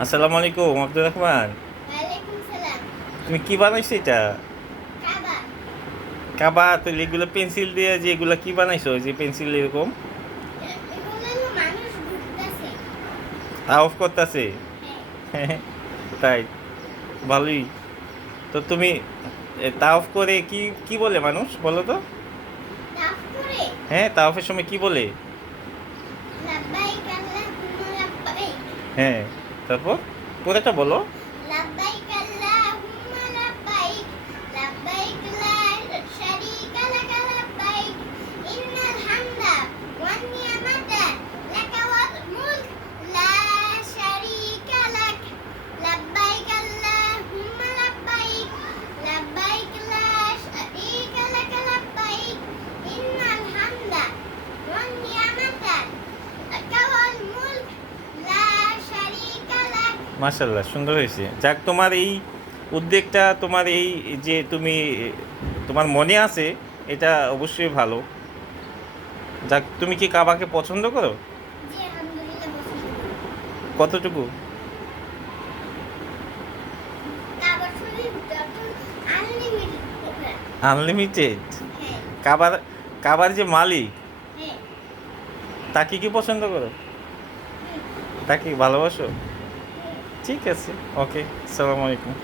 আসসালামু আলাইকুম আব্দুর রহমান। ওয়ালাইকুম সালাম। তুমি কি বানাইছো এটা? কাবা। কাবা? তো এগুলো পেন্সিল দিয়ে যে এগুলো কি বানাইছো, ওই যে পেন্সিল এরকম এগুলো হলো মানুষ ঘুরতেছে। অফ করতেছে? হ্যাঁ। তাই? ভালোই। তো তুমি অফ করে কি কি বলে মানুষ, বলো তো? তারপরে হ্যাঁ, অফের সময় কি বলে? লাব্বাইক আল্লাহুম্মা লাব্বাইক। হ্যাঁ, তারপর পুরোটা বলো। লাব্বাইক আল্লাহুম্মা লাব্বাইক। লাব্বাইক লা শারীকা লাকা লাব্বাইক। ইন্নাল হামদা ওয়ান নি'মাতা লাকা ওয়াল মুলক লা শারীকা লাক। লাব্বাইক আল্লাহুম্মা লাব্বাইক। লাব্বাইক লা শারীকা লাকা লাব্বাইক। ইন্নাল হামদা ওয়ান নি'মাতা লাকা ওয়াল মুলক লা শারীকা লাক। মাশাআল্লাহ, সুন্দর হয়েছে। যাক, তোমার এই উদ্যোগটা, তোমার এই যে তুমি তোমার মনে আছে, এটা অবশ্যই ভালো। যাক, তুমি কি কাবাকে পছন্দ করো? জি আলহামদুলিল্লাহ পছন্দ করি। কতটুকু? তারপর শুনি যত আনলিমিটেড প্রোগ্রাম। আনলিমিটেড? হ্যাঁ। কাবার, কাবার যে মালিক, হ্যাঁ। তাকে কি পছন্দ করো? তাকে ভালোবাসো? ঠিক আছে, ওকে, আসসালামু আলাইকুম।